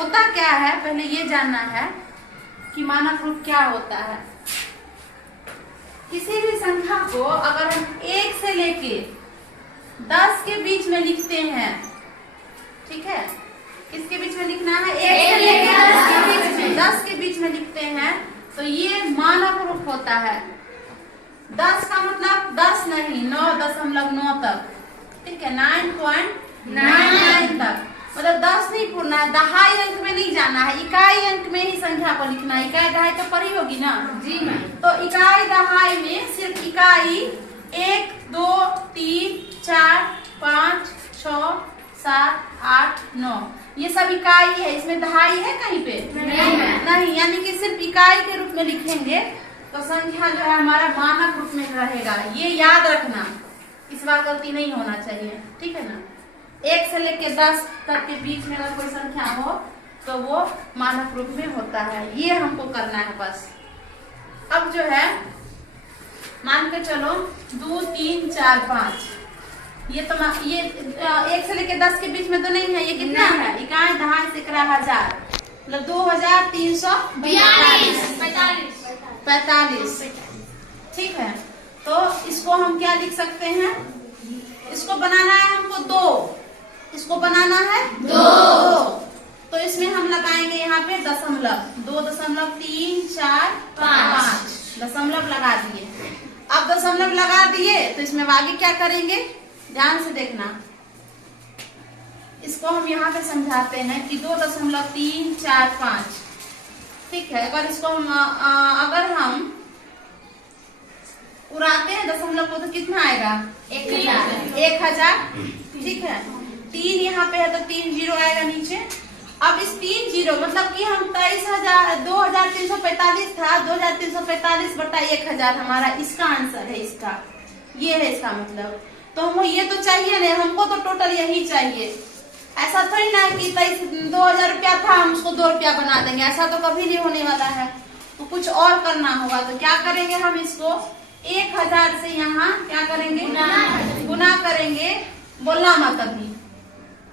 होता क्या है, पहले ये जानना है कि मानक रूप क्या होता है। किसी भी संख्या को अगर हम 1 से लेके 10 के बीच में लिखते हैं, ठीक है, किसके बीच में लिखना है, 1 से लेके 10 के बीच में लिखते हैं, तो ये मानक रूप होता है। 10 का मतलब 10 नहीं, 9.9 तक, ठीक है, 9.99 तक, मतलब 10 नहीं पूरना है, दहाई अंक में नहीं जाना है, इकाई अंक में ही संख्या को लिखना है। इकाई दहाई तो पढ़ी होगी ना जी मैम। तो इकाई दहाई में सिर्फ इकाई 1, 2, 3, 4, 5, 6, 7, 8, 9 ये सब इकाई है, इसमें दहाई है कहीं पे नहीं, यानी कि सिर्फ इकाई के रूप में लिखेंगे तो संख्या जो है हमारा मानक रूप में रहेगा। ये याद रखना, इस बार गलती नहीं होना चाहिए, ठीक है ना। 1 से लेके 10 तक के बीच में अगर कोई संख्या हो तो वो मानक रूप में होता है, ये हमको करना है बस। अब जो है मान के चलो 2, 3, 4, 5, ये तो ये 1 से लेके 10 के बीच में तो नहीं है, ये कितना है, इकाई दहाई सैकड़ा हजार, मतलब 2345, ठीक है। तो इसको हम क्या लिख सकते हैं, इसको बनाना है हमको 2, इसको बनाना है 2, तो इसमें हम लगाएंगे यहाँ पे दशमलव, 2.345 दशमलव लगा दिए। अब दशमलव लगा दिए तो इसमें आगे क्या करेंगे, ध्यान से देखना, इसको हम यहाँ पे समझाते हैं कि 2.345, ठीक है। अगर इसको हम अगर हम उड़ाते हैं दशमलव को तो कितना आएगा, 1000, ठीक है। 3 यहाँ पे है तो 3 जीरो आएगा नीचे। अब इस 3 जीरो मतलब कि हम 23,345 था, 2345 बटा 1000 हमारा इसका आंसर है, इसका ये है इसका मतलब। तो हमको ये तो चाहिए नहीं, हमको तो टोटल यही चाहिए। ऐसा थोड़ी ना कि 2000 रुपया था हम उसको 2 रुपया बना देंगे, ऐसा तो कभी नहीं होने वाला है। तो कुछ और करना होगा, तो क्या करेंगे, हम इसको 1000 से यहाँ क्या करेंगे, गुना करेंगे, बोलना मत अभी।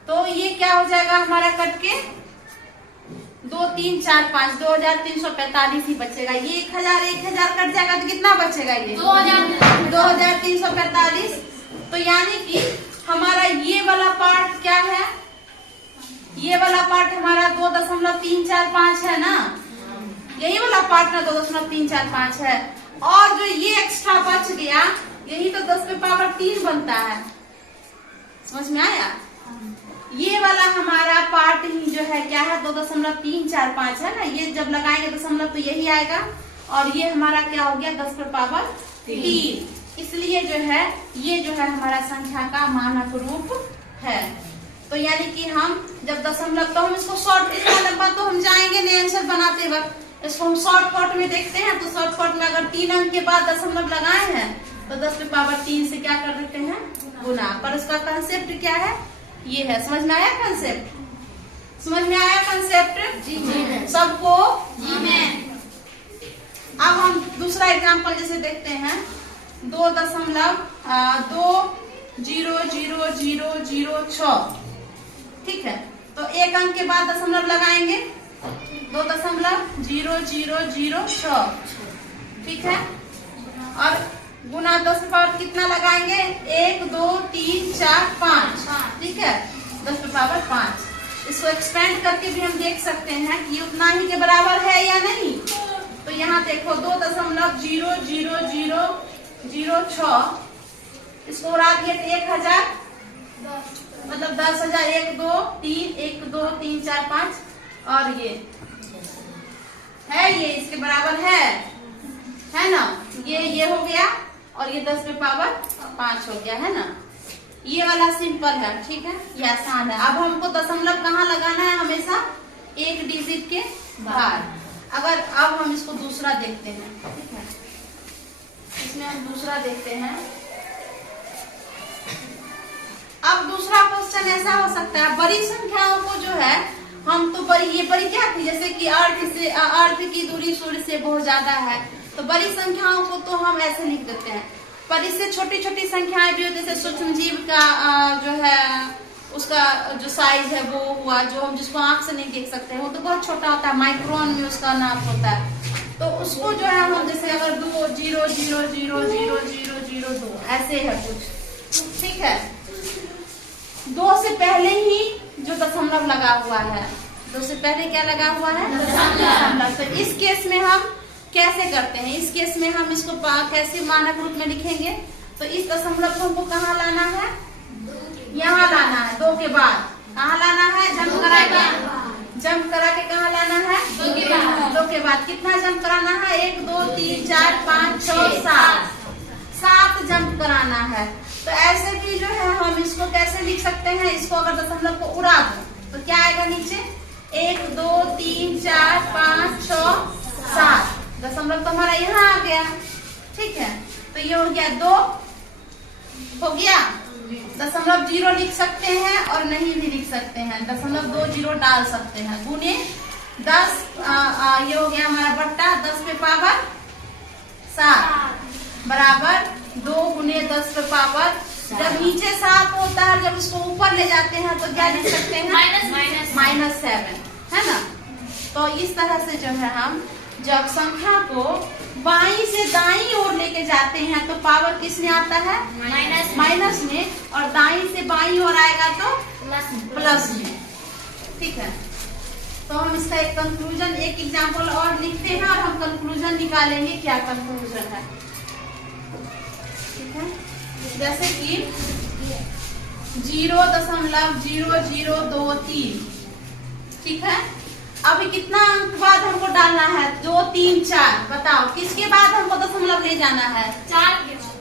तो ये क्या हो जाएगा हमारा कट के 2, 3, 4, 5 2345 ही बचेगा। ये 1000 कट जाएगा तो कितना बचेगा, ये 2345। तो यानी कि हमारा ये वाला पार्ट क्या है, ये वाला पार्ट हमारा 2.345 है ना, यही वाला पार्ट ना 2.345 है। और जो ये एक्स्ट्रा बच गया यही तो 10 पे पावर 3 बनता है, समझ में आया। ये वाला हमारा पार्ट ही जो है क्या है 2.345 है ना, ये जब लगाएंगे दशमलव तो यही आएगा। और ये हमारा क्या हो गया 10 पे पावर 3, इसलिए जो है ये जो है हमारा संख्या का मानक रूप है। तो यानी कि हम जब दशमलव, तो हम इसको शॉर्ट, इतना लंबा तो हम जाएंगे नहीं आंसर बनाते वक्त, इसको हम शॉर्टकट में देखते हैं। तो शॉर्टकट में अगर 3 अंक के बाद दशमलव लगाए हैं तो 10 पे पावर 3 से क्या कर देते हैं, गुना। पर उसका कंसेप्ट क्या है, ये है। समझ में आया कंसेप्ट, समझ में आया कंसेप्ट जी सबको जी मैम। अब हम दूसरा एग्जांपल जैसे देखते हैं 2.2000006, ठीक है। तो 1 अंक के बाद दशमलव लगाएंगे 2.0006, ठीक है। और गुना 10 पे पावर कितना लगाएंगे, 1, 2, 3, 4, 5, ठीक है, 10 पे पावर 5। इसको एक्सपेंड करके भी हम देख सकते हैं कि उतना ही के बराबर है या नहीं। तो यहाँ देखो 2.00006, इसको उड़ा दिए 1000, मतलब 10,000, 1, 2, 3, 1, 2, 3, 4, 5, और ये है, ये इसके बराबर है ना, ये हो गया, और ये 10 पे पावर 5 हो गया, है ना। ये वाला सिंपल है, ठीक है, ये आसान है। अब हमको दशमलव कहाँ लगाना है, हमेशा 1 डिजिट के बाद। अगर अब हम इसको दूसरा देखते हैं, ठीक है, इसमें हम दूसरा देखते हैं। अब दूसरा क्वेश्चन ऐसा हो सकता है, बड़ी संख्याओं को जो है हम तो ये बड़ी क्या थी, जैसे कि अर्थ की दूरी सूर्य से बहुत ज्यादा है, तो बड़ी संख्याओं को तो हम ऐसे लिख देते हैं। पर इससे छोटी छोटी संख्याएं भी होती है, जैसे सूक्ष्म जीव का जो है उसका जो साइज है वो हुआ, जो हम जिसको आंख से नहीं देख सकते हैं, वो तो बहुत छोटा होता है, माइक्रोन में उसका नाप होता है। तो उसको जो है हम जैसे अगर 2 0 0 0 0 0 0 2 ऐसे है कुछ, ठीक है। 2 से पहले ही जो दशमलव लगा हुआ है, 2 से पहले क्या लगा हुआ है? दशमलव। तो इस केस में हम कैसे करते हैं? इस केस में हम इसको कैसे मानक रूप में लिखेंगे? तो इस दशमलव को हमको कहाँ लाना है? यहाँ लाना है। 2 के बाद कहाँ लाना है? जंप करा के, जंप करा के कहाँ लाना है? 2 के बाद कितना जंप कराना है? 1 2 3 4 5 6 7 7 जंप कराना है। तो ऐसे भी जो है हम इसको कैसे लिख सकते हैं? इसको अगर दशमलव को उड़ा दो तो क्या आएगा नीचे? 1 2 3 4 5 6 7। दशमलव तो हमारा यहाँ आ गया, ठीक है। तो ये हो गया 2, हो गया। दशमलव 0 लिख सकते हैं और नहीं भी लिख सकते हैं, दशमलव 2 0 डाल सकते हैं। गुने 10, ये हो गया हमारा बट्टा 10 पे पावर 7 बराबर 2 गुने 10 पे पावर, जब नीचे 7 होता है, जब इसको ऊपर ले जाते हैं तो क्या लिख सकते हैं? -7, है ना। तो इस तरह से जो है हम जब संख्या को बाईं से दाईं ओर लेके जाते हैं तो पावर किस में आता है? माइनस में, और दाईं से बाईं ओर आएगा तो प्लस में, ठीक है। तो हम इसका एक कंक्लूजन, एक एग्जाम्पल और लिखते हैं और हम कंक्लूजन निकालेंगे क्या कंक्लूजन है, ठीक है। जैसे कि 0.0023, ठीक है। अभी कितना अंक बाद हमको डालना है? 2 3 4, बताओ किसके बाद हमको दशमलव ले जाना है? 4 के बाद,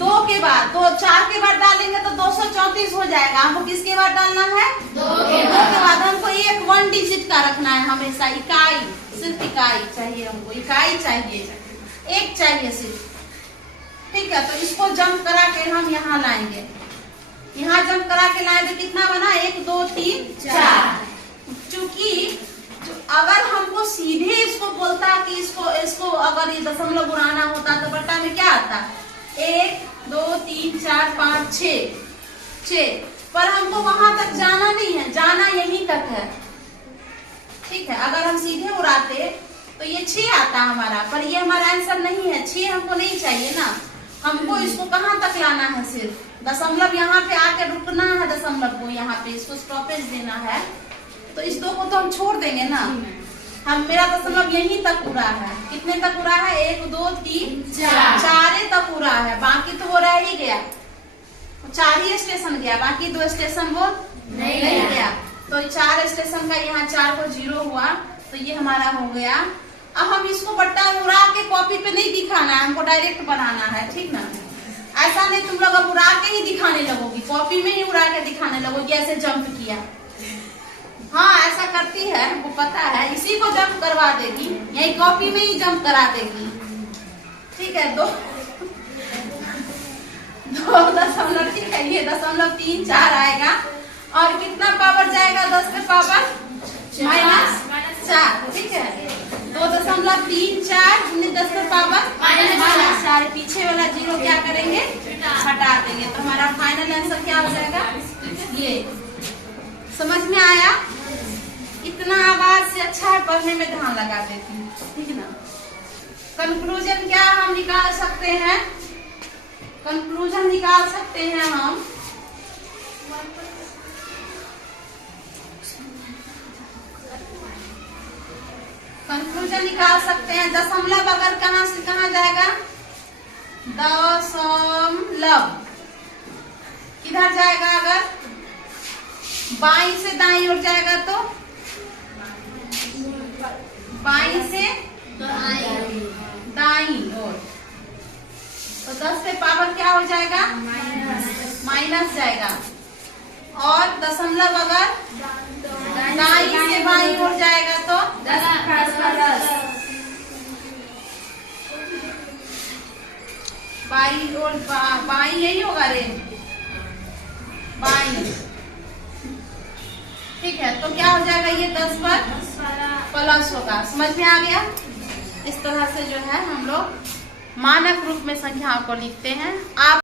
2 के बाद, 4 के बाद डालेंगे तो 234 हो जाएगा। हमको किसके बाद डालना है? 2 के बाद। हमको एक 1 डिजिट का रखना है हमेशा, इकाई, सिर्फ इकाई चाहिए हमको, इकाई चाहिए, 1 चाहिए सिर्फ, ठीक है। तो इसको जंप करा के हम यहाँ लाएंगे, यहाँ जंप करा के लाए तो कितना बना? 1 2 3 4। चूंकि अगर हमको सीधे इसको बोलता कि इसको अगर ये दशमलव उड़ाना होता तो बट्टा में क्या आता? 1 2 3 4 5 6, पर हमको वहां तक जाना नहीं है, जाना यहीं तक है, ठीक है। अगर हम सीधे उड़ाते तो ये 6 आता हमारा, पर ये हमारा आंसर नहीं है, 6 हमको नहीं चाहिए ना। हमको इसको कहाँ तक लाना है? सिर्फ दशमलव यहाँ पे आके रुकना है, दशमलव को यहाँ पे इसको स्टॉपेज देना है। तो इस 2 को तो हम छोड़ देंगे ना, हम मेरा दशमलव यहीं तक उड़ा है। कितने तक उड़ा है? 1 2 3 4 तक उड़ा है, बाकी तो वो रह ही गया, 4 ही स्टेशन गया, बाकी 2 स्टेशन वो नहीं गया। तो 4 स्टेशन का यहाँ 4 को 0 हुआ, तो ये हमारा हो गया। अब हम इसको बट्टा उड़ा के कॉपी पे नहीं दिखाना है, हमको डायरेक्ट बनाना है, ठीक ना। ऐसा नहीं तुम लोग अब उड़ा के ही दिखाने लगोगी, कॉपी में ही उड़ा के दिखाने लगोगी, ऐसे जंप किया। हाँ, ऐसा करती है, हमको पता है, इसी को जंप करवा देगी, यही कॉपी में ही जंप करा देगी, ठीक है। 2 दशमलव, ठीक है, ये 0.34 आएगा, और कितना पावर जाएगा? 10 पे पावर -4, ठीक है। 2.34 गुने 10 पे पावर -4, पीछे वाला 0 क्या करेंगे? हटा देंगे। तो हमारा फाइनल आंसर क्या हो जाएगा? ये समझ में आया? इतना आवाज से अच्छा है पढ़ने में ध्यान लगा देती हूँ, ठीक है ना। कंक्लूजन क्या हम निकाल सकते हैं? कंक्लूजन निकाल सकते हैं हम, कंक्लूजन निकाल सकते हैं। दशमलव अगर कहाँ से कहाँ जाएगा? दशमलव किधर जाएगा? अगर बाईं से दाईं ओर जाएगा तो बाईं से दाईं ओर, तो 10 पे पावर क्या हो जाएगा? माइनस जाएगा। और दशमलव अगर दाईं से बाईं ओर जाएगा तो 10 बाईं ओर, बाईं यही होगा रे, बाईं, ठीक है। तो क्या हो जाएगा? ये 10 पर प्लस होगा। समझ में आ गया? इस तरह से जो है हम लोग मानक रूप में संख्याओं को लिखते हैं। आप